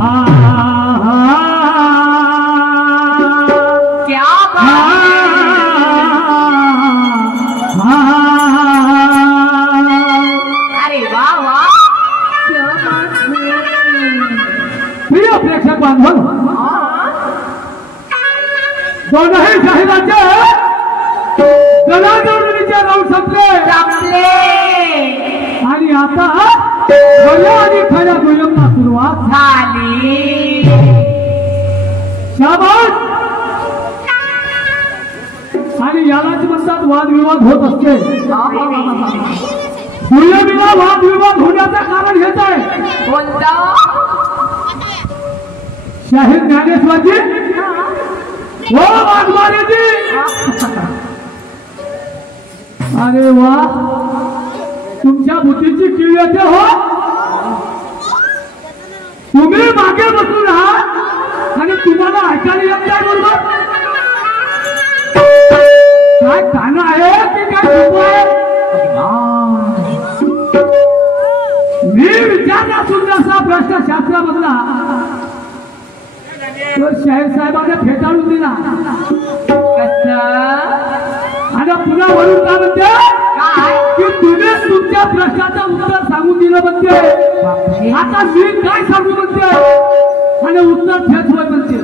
क्या बात अरे वाह वाह क्या बात प्रिय प्रेक्षक बांधव दोनही जाहिराचे गणागौरीचे राऊंड संपले आणि आता खऱ्या आणि खऱ्या दुय्यमला सुरुवात झाली शाबास आणि यालाच म्हणतात वादविवाद होत असते दुय्यमीला वादविवाद होण्याचं कारण हेच आहे कोणतं शाहीर ज्ञानेश्वरजी हो वाघमारेजी अरे वा तुमच्या बुद्धीची किळ येते हो तुम्ही मागे बसून आहात आणि तुम्हाला ऐकायला येत नाही बरोबर काय गाणं आहे की काय झोप आहे मी विचारला सुंदरसा प्रश्न शास्त्रामधला तर शाहीर साहेबांना फेटाळून दिला आणि पुन्हा म्हणून काय म्हणते की तुम्ही तुमच्या प्रश्नाचं उत्तर सांगून दिलं म्हणते आता मी काय सांगू म्हणते आणि उत्तर फेच होय म्हणते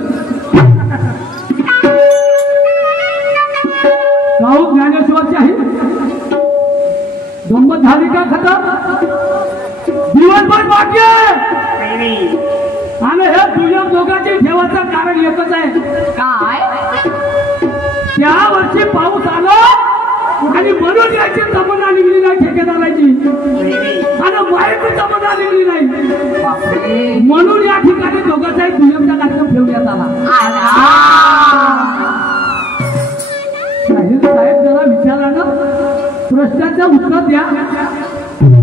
गाव ज्ञानेश्वरची आहे गंमत झाली का खतम दिवसभर बाकी आहे आणि हे दुय्यम दोघांची ठेवायचं कारण एकच आहे काय त्या वर्षी पाऊस आला आणि म्हणून याची तमन्ना निघली नाही ठेकेदाराची आणि माहिती तमन्ना निघली नाही म्हणून या ठिकाणी दोघांचाही दुय्यमचा कार्यक्रम ठेवण्यात आला शाहीर साहेब जरा विचारा ना प्रश्नाचं उत्तर द्या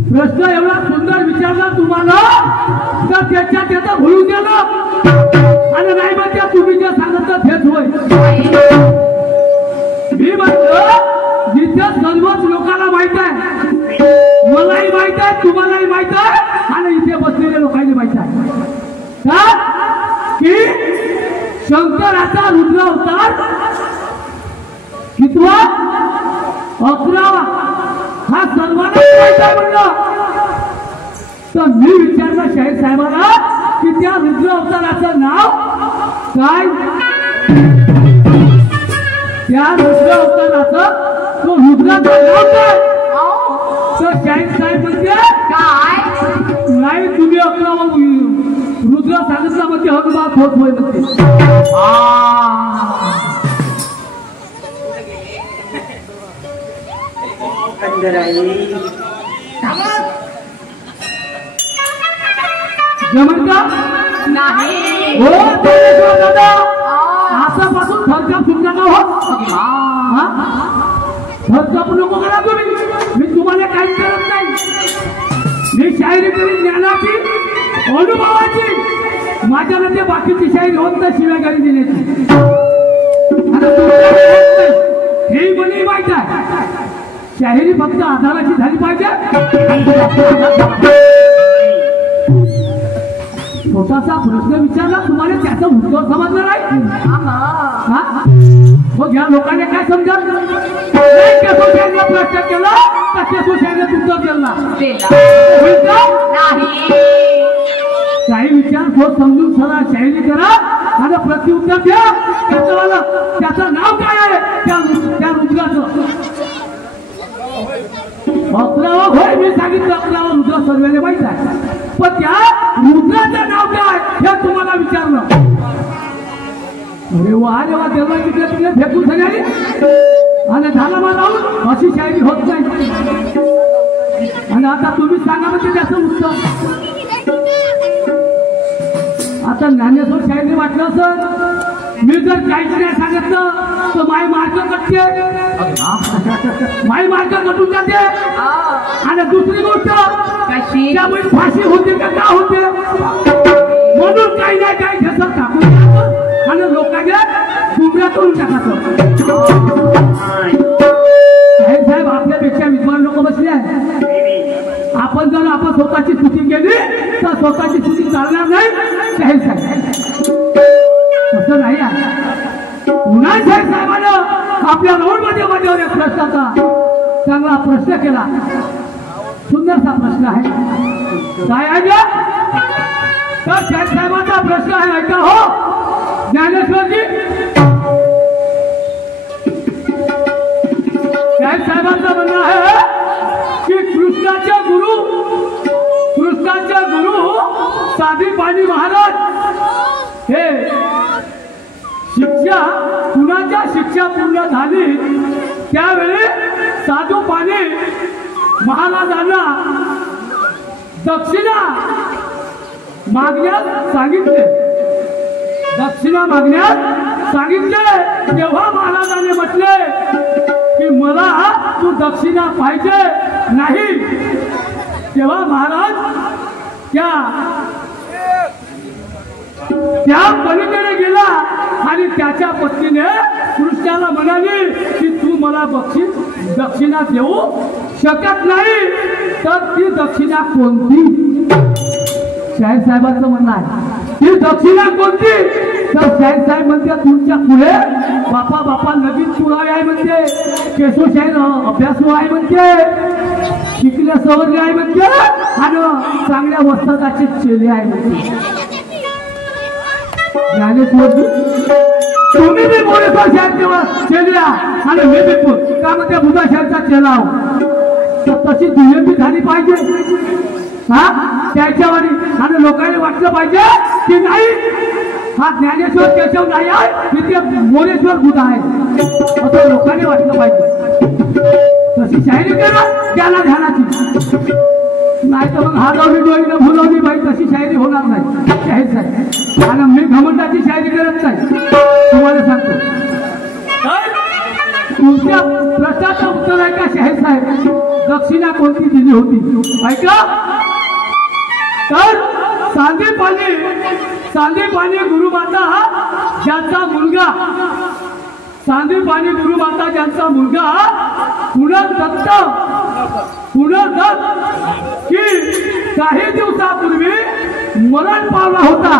प्रश्न एवढा सुंदर विचारला तुम्हाला तर त्याचा भुलून गेलं आणि नाही मग त्या तुम्ही जे सांगितलं तेच होय मी म्हणतो जिथे सर्वच लोकांना माहित आहे मलाही माहित आहे तुम्हालाही माहित आहे आणि इथे बसलेल्या लोकांनी माहित आहे का की शंकराचा रुद्र अवतार कितवा 11वा हा सर्वांना माहित आहे म्हणलं तर मी विचारलं शाहीर साहेबांना की त्या रुद्र अवताराचं नाव काय त्या रुद्र अवताराचं तो रुद्राचं नाव काय तर शाहीर साहेब म्हणते काय नाही तुम्ही 11वा रुद्र सांगितला म्हणजे हनुमान होत होय म्हणते जमता नाही हो दादा आसापासून थरकाप सुटला का हो थरकाप नको करा तुम्ही मी तुम्हाला काही करत नाही मी शायरी करीन ज्ञानाची अनुभवाची माझ्याला ते बाकीची शायरी होत नाही शिव्या गाडी देण्याची हे म्हणे माहित आहे शाहिरी फक्त आधाराची झाली पाहिजे छोटासा प्रश्न विचारला तुम्हाला त्याचं उत्तर समजलं नाही हो घ्या लोकांनी काय समजा प्रश्न केला तर केसोशाने तुमचं केला काही विचार थोड समजून सरा शाहिरी करा आणि प्रत्युत्तर द्या त्याचं नाव काय आहे त्या रुद्राचं 11वा होय मी सांगितलं 11वा रुद्र सर्वेने माहित आहे पण त्या रुद्राचं नाव काय हे तुम्हाला विचारलं अरे वा देवा तिकडे तिकडे फेकून सगळी आणि झालं मला राहून अशी शायरी होत नाही आणि आता तुम्ही सांगा म्हणजे त्याचं उत्तर आता ज्ञानेश्वर शायरी वाटलं असं मी जर काहीच नाही सांगितलं तर माई मार्ग कटते माई मार्ग कटून जाते आणि दुसरी गोष्ट त्यामुळे फाशी होते का होते म्हणून काही नाही काही घेतलं टाकून आणि लोकांना गुमराह करून टाकायचं साहेब आपल्यापेक्षा विद्वान लोक बसले आहेत आपण जर आपण स्वतःची स्तुती केली तर स्वतःची स्तुती चालणार नाही शाहीर साहेब. तसं नाही आहे. पुन्हा शाहीर साहेबानं आपल्या रोडमध्ये माझ्यावर एक प्रश्नाचा चांगला प्रश्न केला. सुंदरसा प्रश्न आहे. काय आहे तर शाहीर साहेबांचा प्रश्न आहे, ऐका हो ज्ञानेश्वरजी. शाहीर साहेबांचं म्हणणं आहे की कृष्णाचे गुरु साधी पाणी महाराज हे शिक्षा कुणाच्या शिक्षा पूर्ण झाली त्यावेळी साधू पाणी महाराजांना दक्षिणा मागण्यास सांगितले. दक्षिणा मागण्यास सांगितले तेव्हा महाराजांनी म्हटले की मला तू दक्षिणा पाहिजे नाही. तेव्हा महाराज त्या पलीकडे गेला आणि त्याच्या पत्नीने कृष्णाला म्हणाली की तू मला बक्षीस दक्षिणा देऊ शकत नाही. तर ती दक्षिणा कोणती? शाहीर साहेबांचं म्हणणं आहे ती दक्षिणा कोणती? तर शाहीर साहेब म्हणते तुमच्या पुढे बापा नवीन पुरावे आहे म्हणते, केशवशाहीर अभ्यासू आहे म्हणते, शिकल्या सवरले आहे म्हणते आणि चांगल्या वस्त्रताचे चेले आहे म्हणते. ज्ञानेश्वरजी तुम्ही बी मोरेश्वर शाहीर चेल्या आणि मी बी का म्हणते बुधाशाहीरचा चेला आहो. तशी दुय्यमी झाली पाहिजे हा त्याच्यावर आणि लोकांनी वाटलं पाहिजे की नाही हा ज्ञानेश्वर केशव नाही आहे तिथे मोरेश्वर बुध आहे असं लोकांनी वाटलं पाहिजे. तशी शायरी करा त्याला ध्यानाची, नाही तर मग हालवली डोळीनं भुलवली बाई तशी शायरी होणार नाही शाहीर साहेब. आणि मी घमंडाची शायरी करत नाही तुम्हाला सांगतो. तुमच्या प्रश्नाचं उत्तर आहे का शाहीर साहेब दक्षिणा कोणती दिली होती ऐका. तर सांदीपानी गुरुमाता ज्यांचा मुलगा ज्यांचा मुलगा पुनर्दत्त की काही दिवसापूर्वी मरण पावला होता.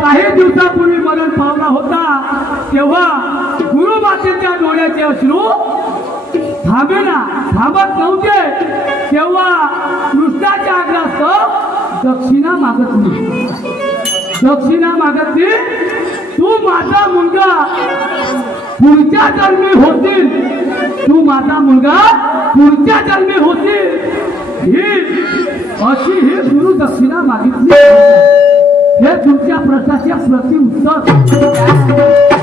काही दिवसापूर्वी मरण पावला होता तेव्हा गुरुमातेच्या डोळ्याचे अश्रू थांबत नव्हते. तेव्हा कृष्णाच्या आग्रहास्तव दक्षिणा मागतली. तू माझा मुलगा पुढच्या जन्मी होतील अशी ही गुरु दक्षिणा मागितली. हे तुमच्या प्रश्नाचे प्रतिउत्तर.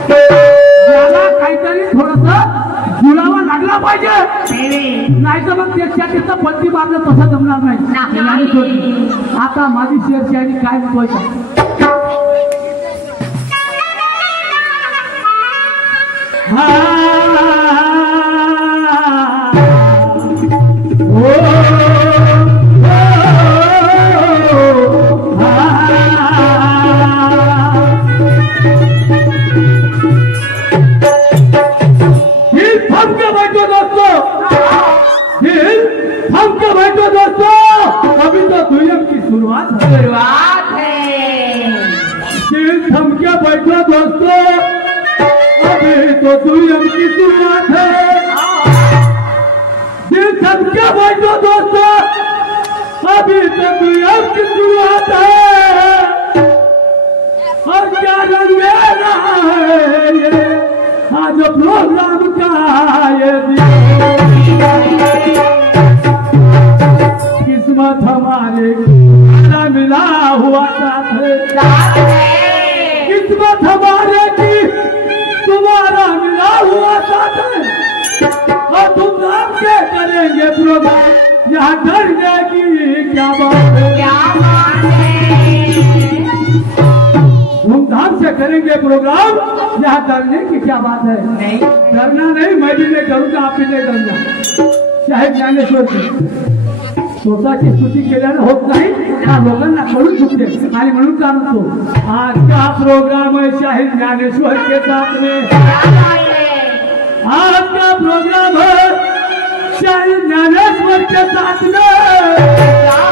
त्याला काहीतरी थोडस जुळावा लागला पाहिजे, नाही तर मग त्याच्या पलटी मारलं तसं जमणार नाही. आता माझी शेअरशाही काय बोलायचं अभी तो दुयम की शुरुआत है. दिल थमके बैठो दोस्तों अभी तो दुयम की शुरुआत है. दिल थमके बैठो दोस्तों अभी तो दुयम की शुरुआत है. और क्या रंगेला है ये आज प्रोग्राम का ये किस्मत हमारे मिला हुआ साथ है. किस्मत हमारे की तुम्हारा मिला हुआ साथ है. और धूमधाम से करेंगे प्रोग्राम यहाँ डरने की क्या बात है. धूमधाम से करेंगे प्रोग्राम यहाँ डरने की क्या बात है. नहीं डरना नहीं, मैं भी नहीं डरूंगा आप भी नहीं डरना. शाहीर ज्ञानेश्वर स्वतःची स्तुती केल्यानं होत नाही त्या लोकांना कळून चुकते आणि म्हणून सांगतो आज का प्रोग्राम है शाहीर ज्ञानेश्वर के साथ में. आज का प्रोग्राम है ज्ञानेश्वर के साथ में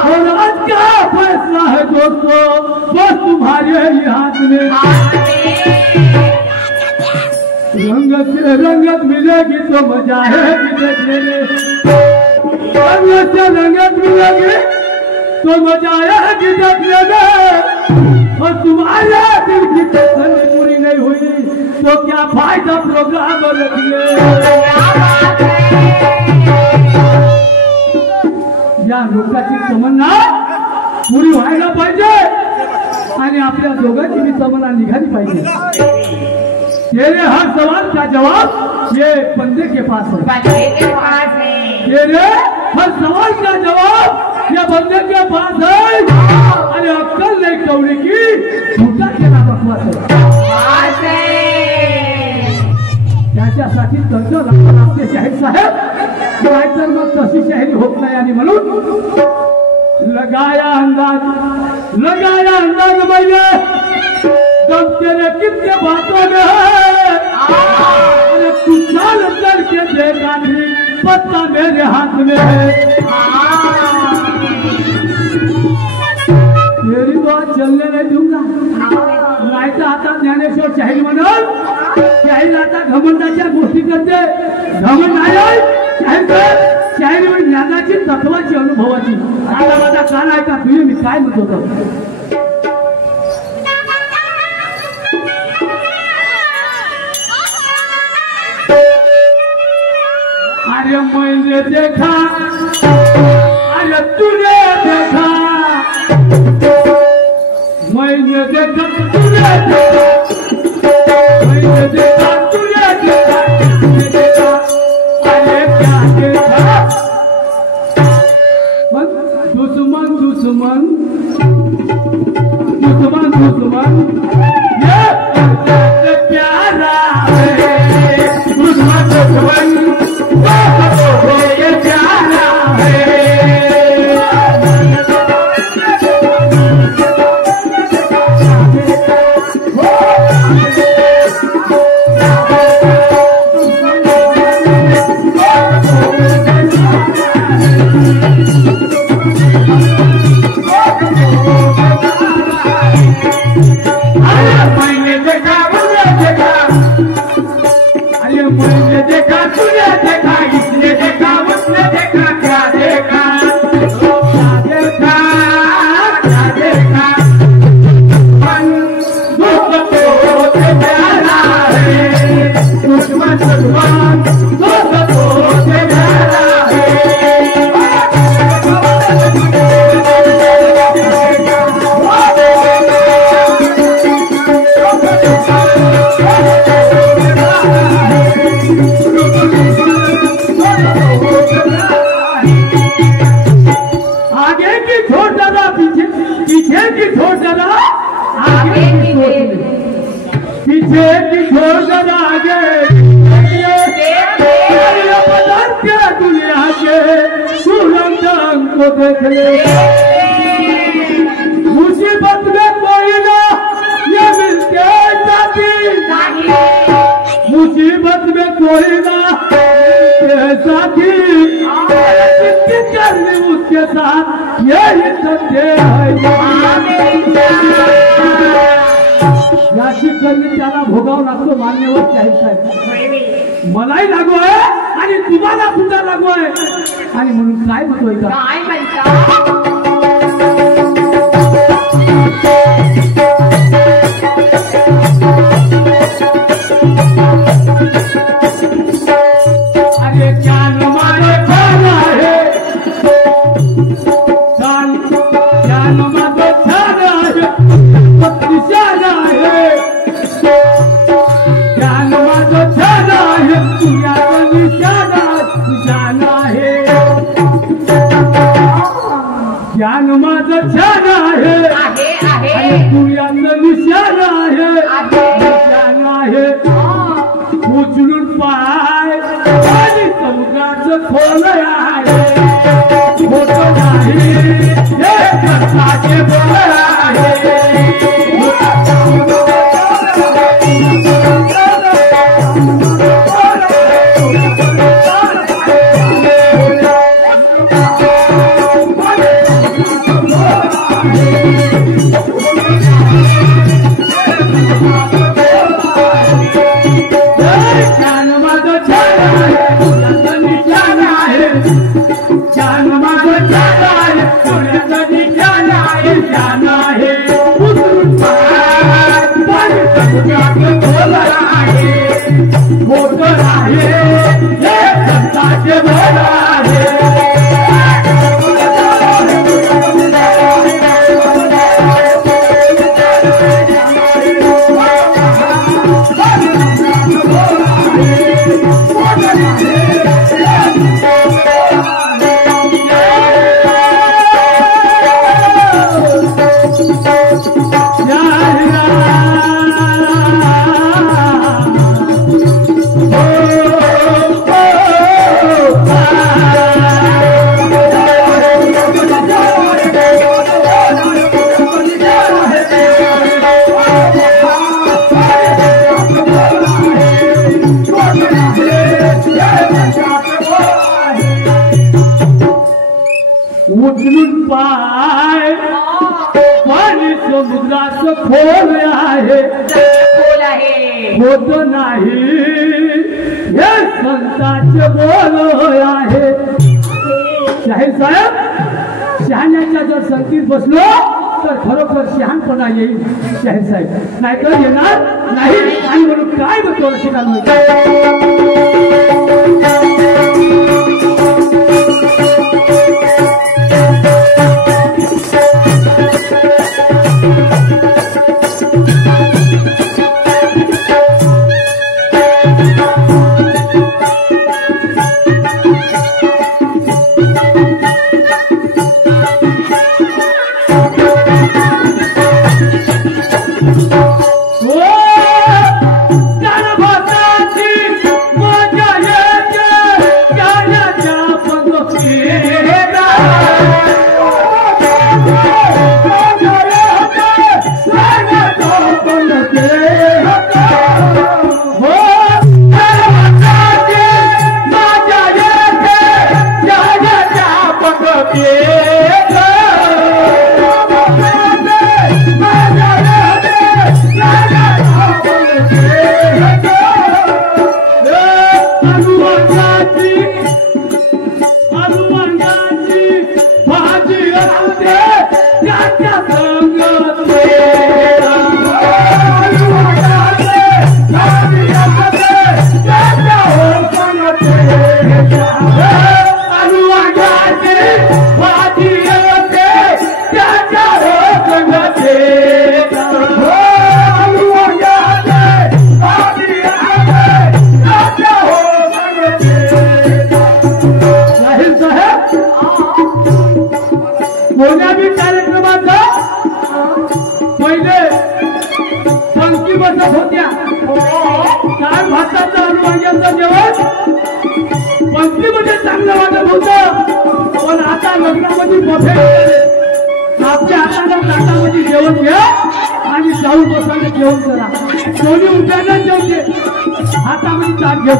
और आज का फैसला है दोस्तों बस तुम्हारे ही हाथ में। रंगत से रंगत मिलेगी तो मजा है देखने में, रंगत से रंगत मिलेगी तो मजा है देखने में। और तुम्हारे दिल की तसल्ली पूरी नहीं हुई तो क्या फायदा प्रोग्राम रखिए। या लोकांची तमन्ना पुरी व्हायला पाहिजे आणि आपल्या दोघांची भी तमन्ना निघाली पाहिजे। तेरे हर सवाल का जवाब ये बंदे के पास है, तेरे हर सवाल का जवाब ये बंदे के पास है। अरे अक्कल नहीं कौड़ी की झूठा केला बकवास है। त्याच्यासाठी कर्ज लागतं आपले शाहीर साहेब, नाहीतर मग तशी शाहिरी होत नाही। आणि म्हणून लगाया अंदाज मैंने जब तेरे कितने बातों में है। अरे तू चाल चल के देखा नहीं पत्ता मेरे हाथ में है। तेरी बात चलने नहीं दूंगा, नाही आता ज्ञानेश्वर शाहीर म्हणून शाहीर आता घमंडाच्या गोष्टी करते। घमंड आहे शाहीर म्हणजे ज्ञानाची तत्वाची अनुभवाची। आता माझा कान ऐका तुझे मी काय म्हणत होतो। अरे मैंने देखा अरे तूने देखा, मैंने देखा तूने देखा, मैंने देखा तूने देखा, तूने देखा अरे क्या देखा। दुश्मन दुश्मन दुश्मन दुश्मन ये प्यारा है, दुश्मन दुश्मन ये प्यारा है। मुसीबत में कोई ना ये मिलके साथी, मुसीबत में कोई ना साथी, करनी उसके साथ यही संदेह है। याची करणी त्याला भोगावं लागतो मान्यवर शाहीर साहेब, मलाही लागू आहे आणि तुम्हाला सुद्धा लागू आहे। आणि म्हणून काय म्हणतोय का अरे ज्ञान मारे खाना है, ज्ञान मारे खाना है, निशाना है, ज्ञान मारे खाना है, दुनिया का निशाना है। ज्ञान माझं छान आहे, दुनियाचं निशाना आहे, निशाना आहे। उचलून पाय आणि समुद्राचं खोल आहे, मोठं नाही हे कष्टाचे बोल आहे। उचलून पाय पाणी समुद्राचं खोल आहे होत नाही हे संतांचे बोल आहे. शाहीर साहेब शहाण्याच्या जर संगतीत बसलो तर खरोखर शहाणपणा येईल शाहीर साहेब, नाहीतर येणार नाही. आणि म्हणून काय बघतो शिकायला पंक्तीमध्ये चांगलं वाटत होतं, पण आता लग्नामध्ये मोठे आपल्या हाताला ताटामध्ये जेवण घ्या आणि जाऊन बसायला जेवण करा. कोणी उठायला जेवते हातामध्ये ताट घेऊ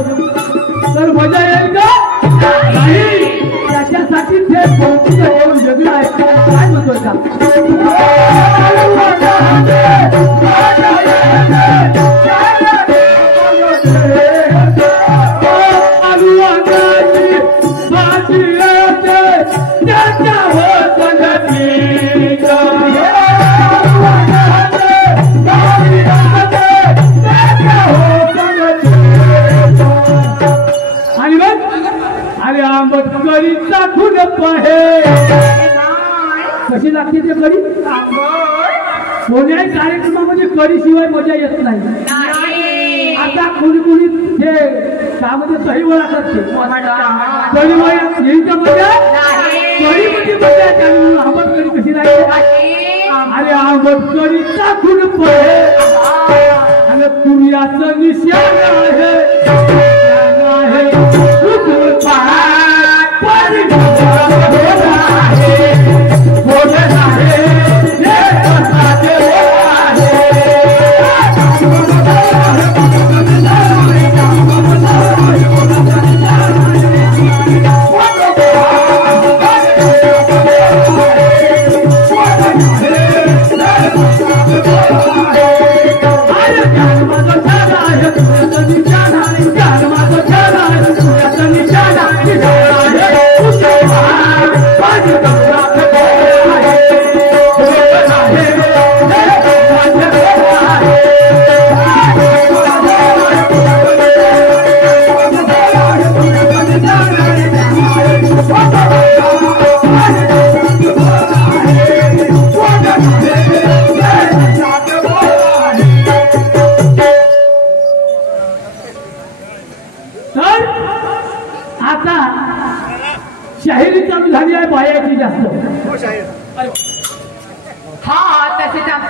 तर मजा येईल का नाही. त्याच्यासाठी ते पंक्तीचं जेवण वेगळं आहे. काय म्हणतोय का कढीचा खून पहे कशी लागते ते कढी. कोण्याही कार्यक्रमामध्ये कढी शिवाय मजा येत नाही. आता कोणी कोणी हे त्यामध्ये दही वडा करते कढी वड्याच्या मजा कढीमध्ये मजा त्यामुळे आंबट कढी कशी लागते. अरे आंबट कढीचा खून पहे आणि पुण्याचं निशाण आहे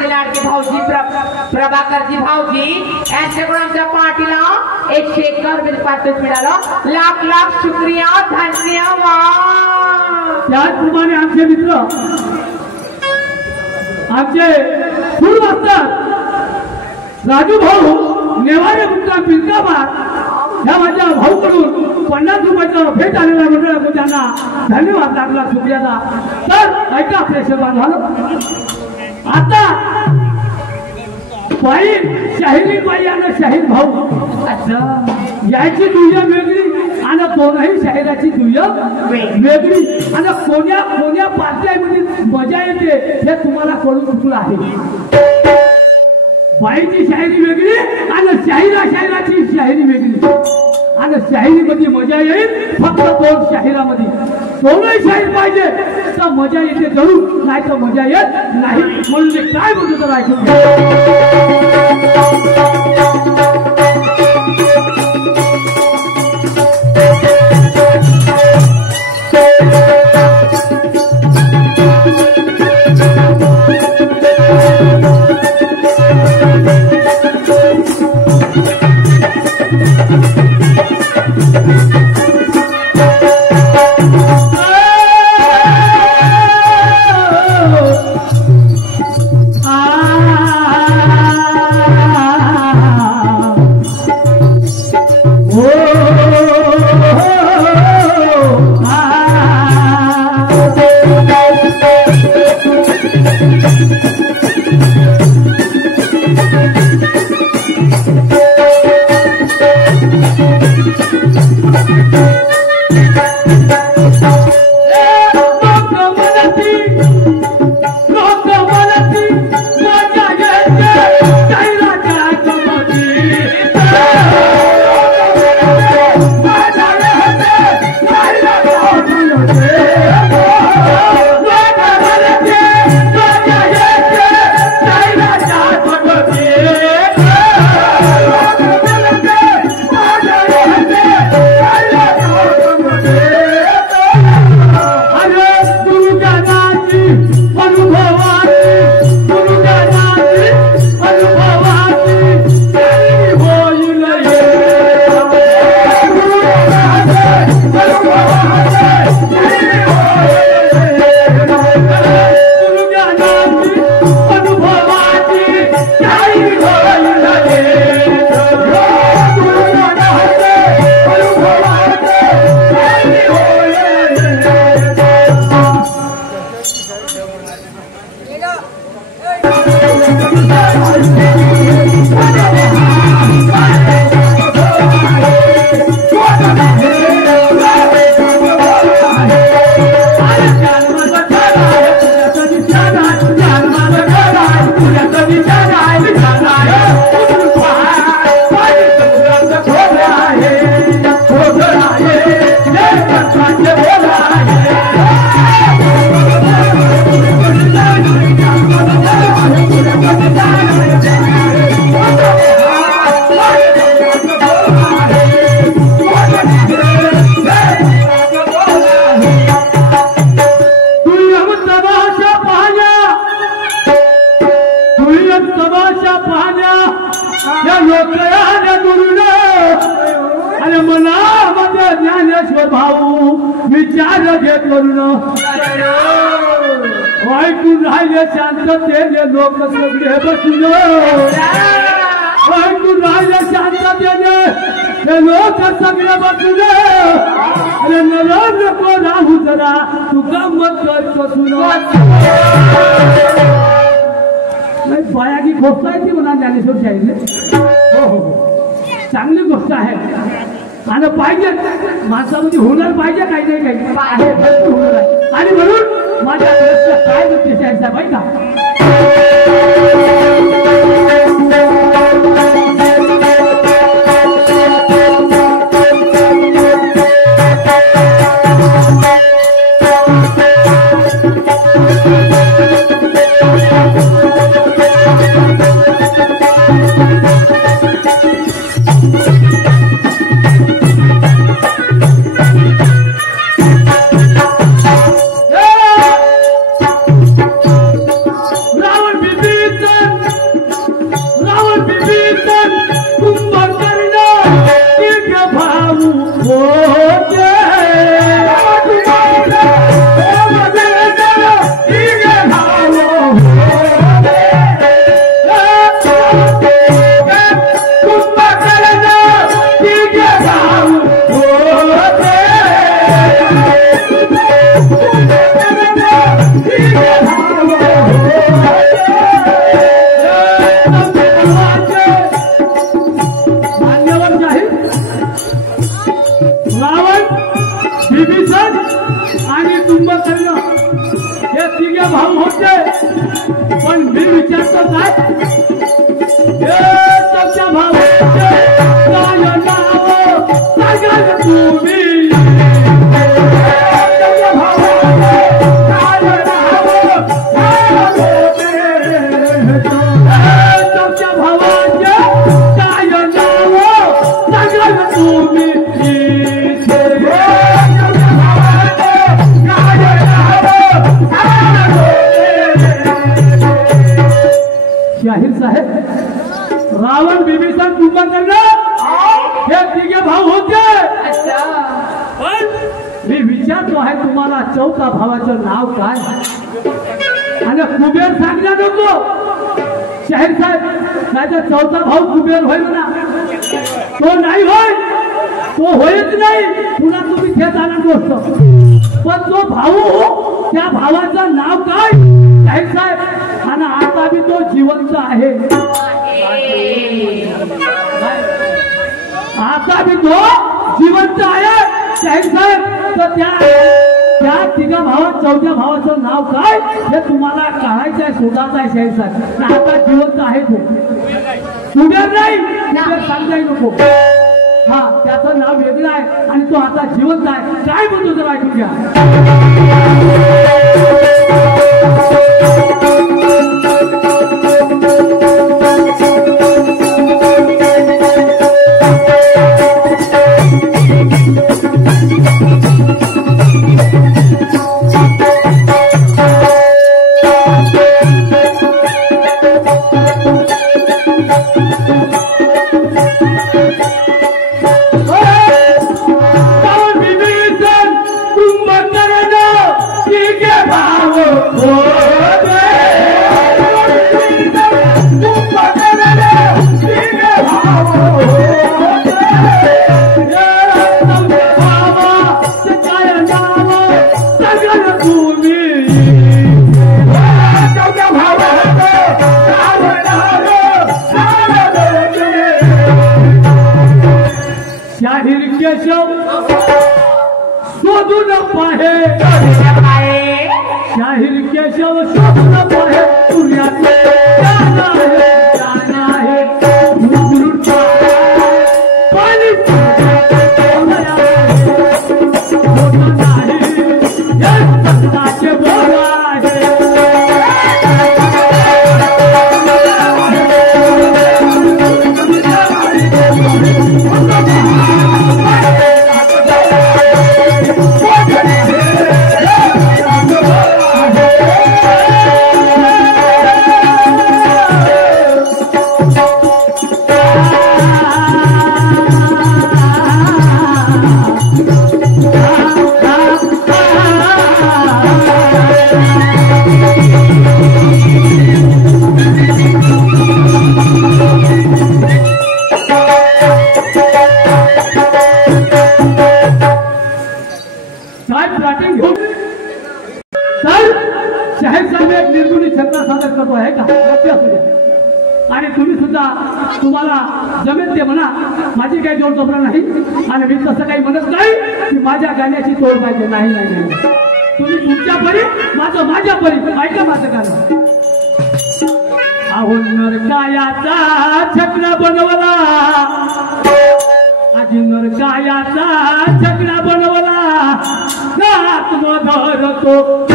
माझे लाडके भाऊजी प्रभाकरजी भाऊजी यांच्याकडून आमच्या पार्टीला 101 रुपये पारितोषिक मिळालं. लाख लाख शुक्रिया, धन्यवाद. त्याचप्रमाणे आमचे मित्र आमचे फुल मास्तर राजू भाऊ नेवारे मुक्काम पिंजाबाद ह्या माझ्या भाऊकडून 50 रुपयाचं भेट आलेला मंडळ त्यांना धन्यवाद लागला शुक्रियाचा. तर ऐका प्रेक्षक बांधवांनो, आता बाई शाहिरी बाई आणि शाहीर भाऊ याची दुय्यम वेगळी आणि दोनही शाहिराची दुय्यम वेगळी आणि कोण्या कोण्या पार्ट्यामध्ये मजा येते हे तुम्हाला कळून चुकलं आहे. बाईची शायरी वेगळी आणि शाहिराची शायरी वेगळी आणि शाहिरीमध्ये मजा येईल फक्त 2 शाहिरामध्ये. दोनही शाहीर पाहिजे तर मजा येते जरूर, नाही तर मजा येत नाही. म्हणून ते काय बोलतो तर ऐकून ज्ञानेश्वर भाऊ विचार घे करून ऐकून राहिले शांततेने लोक सगळे बसून ऐकून राहिले शांततेने हे लोक सगळे बसून अरे नरम नको राहू जरा तू गंमत करतो नाही बाया की गोष्ट आहे ती म्हणा ज्ञानेश्वर शाहीरने. हो हो चांगली गोष्ट आहे आणि पाहिजे माणसामध्ये हुनर पाहिजे काही नाही काही आहे हुनर आहे. आणि म्हणून माझ्या काय नक्की शाहीर साहेब का पण मी विचारतो काय तुमच्या भावाचे काय नाव सांगा तुम्ही तुमच्या भावाचे काय नाव तुमच्या भावाचे काय नाव सांगा तुम्ही शाहीर साहेब रावण बिभीषण कुंभकर्ण हे तिघे भाऊ होते पण मी विचारतो आहे तुम्हाला चौथा भावाचं नाव काय आणि कुबेर सांगण्या नको शाहीर साहेब नाही तर चौथा भाऊ कुबेर होईल ना तो नाही होय तो होईच नाही पुन्हा तुम्ही घेत आला गोष्ट पण तो भाऊ त्या भावाचं नाव काय शाहीर साहेब आणि आता बी तो जिवंत आहे आता बी तो जिवंत आहे शाहीर साहेब तर त्या तिघा भावात चौथ्या भावाचं नाव काय हे तुम्हाला काढायचं आहे शोधायचं आहे शाहीर साहेब आता जिवंत आहे तो कुबेर नाही कुबेर सांगताही नको हा त्याचं नाव वेगळं आहे आणि तो आता जिवंत आहे काय म्हणतो जरा ऐकून घ्या शाहीर केशव शोधून पाहे शाहीर केशव शोधून पाहे सूर्याचे जाना है पाणी बोला आणि तुम्ही सुद्धा तुम्हाला जमेल ते म्हणा माझी काही जोड तोपरा नाही आणि मी तसं काही म्हणत नाही की माझ्या गाण्याची तोड पाहिजे नाही नाही नाही तुम्ही तुमच्या परी माझं माझ्या परी ऐका माझं गाणं अहो नरकायाचा छकडा बनवला आजी नरकायाचा छकडा बनवला आत्मधर तो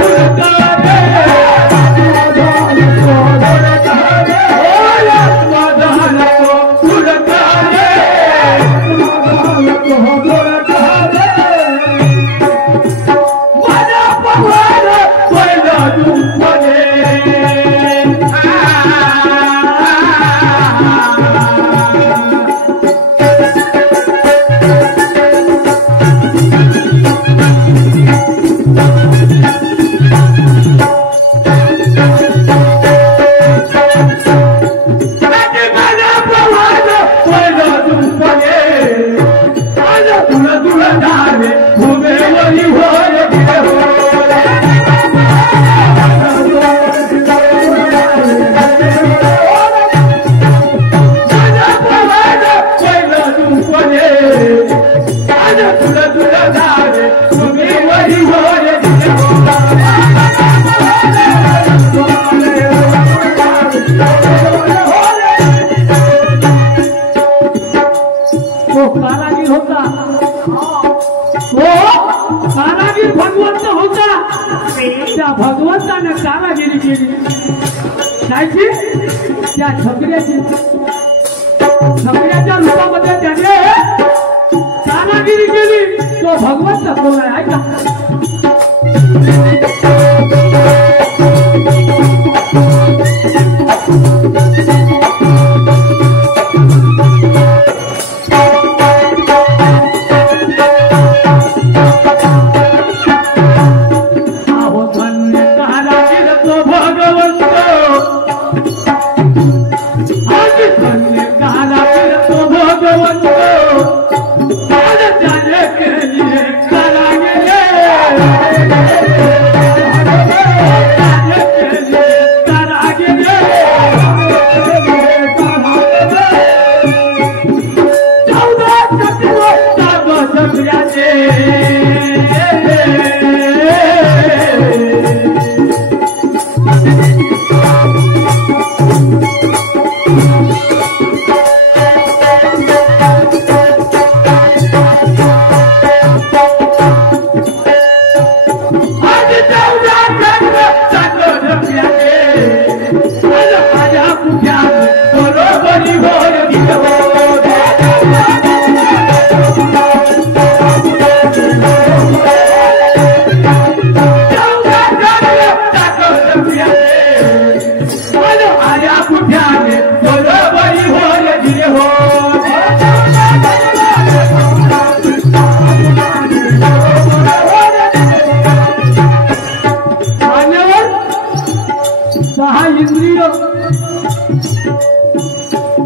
त्या छकड्याच्या रूपामध्ये त्याने कारागिरी केली. तो भगवंत कोण आहे ऐका.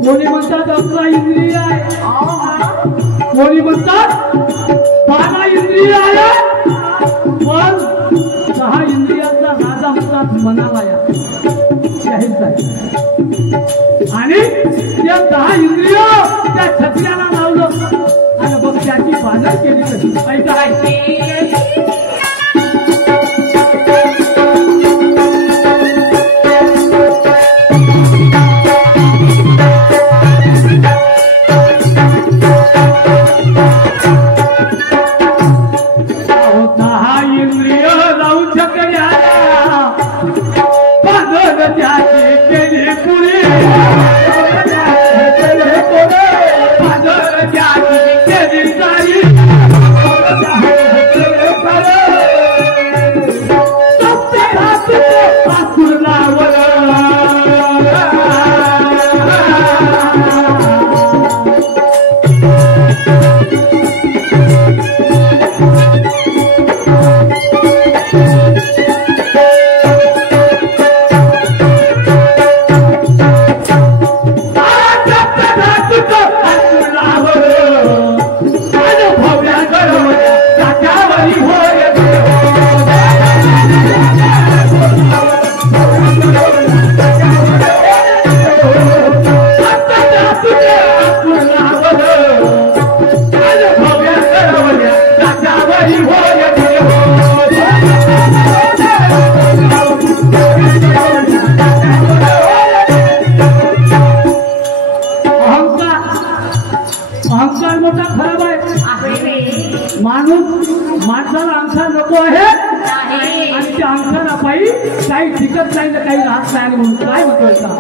कोणी म्हणतात 11 इंद्रिय आहे, कोणी म्हणतात 12 इंद्रिय आहे, पण 6 इंद्रियांचा राजा म्हणतात मनाला या आणि त्या 10 इंद्रिय त्या छत्र्याला लावलं आणि मग त्याची बाजार केली कशी ऐका. अहंकार मोठा खराब आहे. माणसाला अहंकार नको आहे आणि त्या अहंकारापायी काही टिकत नाही तर काही राहत नाही म्हणून काय म्हणतोय का.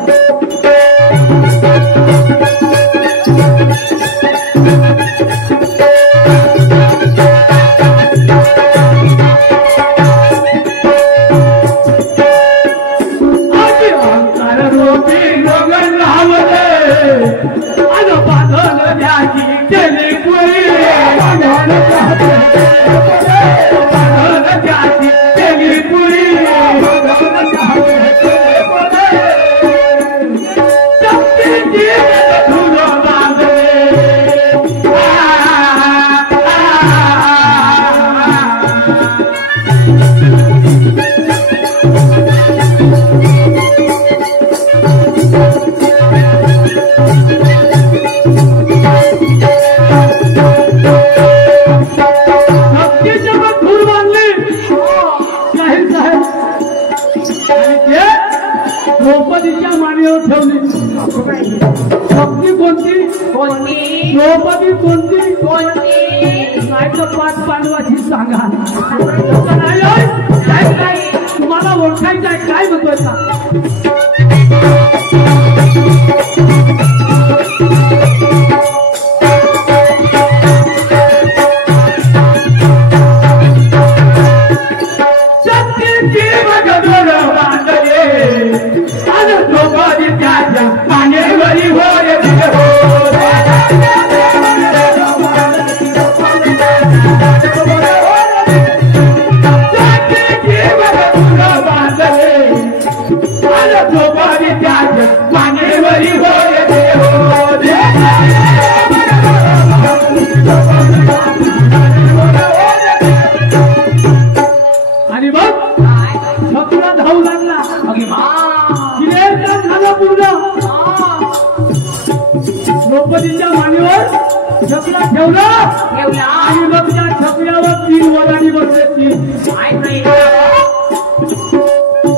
द्रौपदीच्या मानेवर ठेवली. भक्ती कोणती कोणती द्रौपदी कोणती कोणती नाही तर 5 पांडवाची सांगा. तुम्हाला ओळखायचं आहे काय म्हणतोय का. आणि मग छकुला धावू लागला. झालं पूर्ण. द्रौपदीच्या मानेवर छकुला ठेवला आणि मग त्या छकुल्यावर 3 वराडी बसले.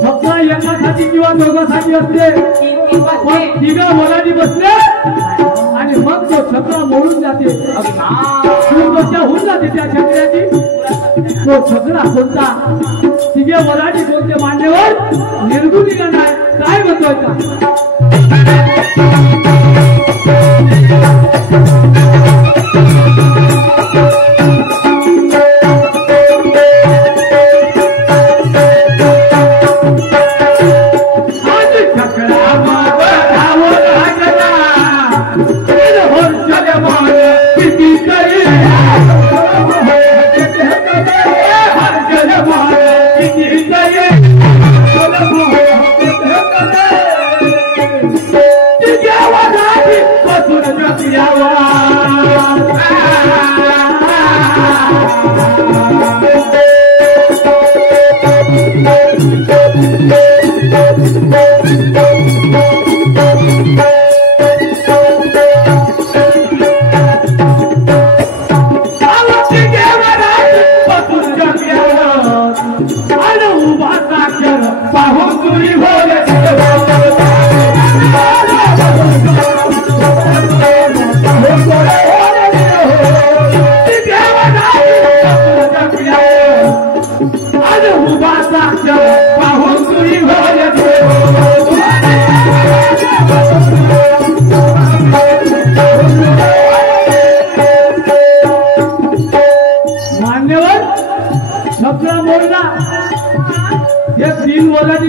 फक्त एकासाठी किंवा दोघांसाठी असते, पण 3 वराडी बसले आणि मग तो छकला मोडून जाते. होऊन जाते त्या छकड्याची. तो छकडा कोणता, 3 वराडी कोणते मांडीवर निर्गुणी नाही. काय म्हणतोय का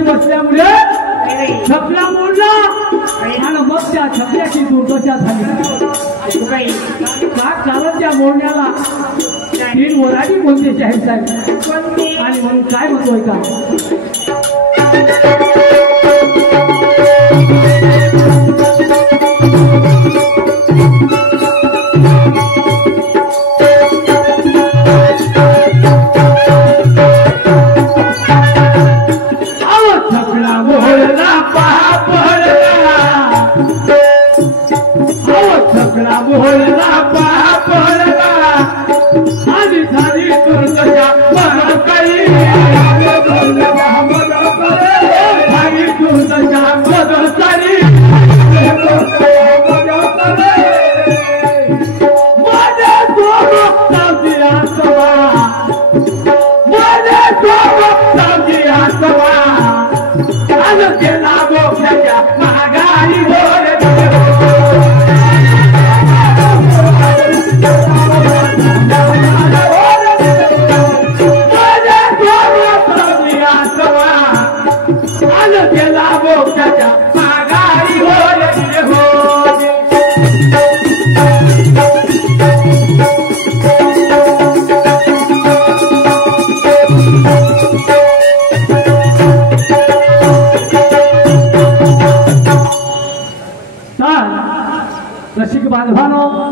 बसल्यामुळे छपला मोडला आणि मग त्या छपल्याची दुर्दशा झाली. का चालत त्या मोडण्याला 3 वराडी कोणते शाहीर साहेब. आणि म्हणून काय म्हणतोय का रसिक बांधवांनो.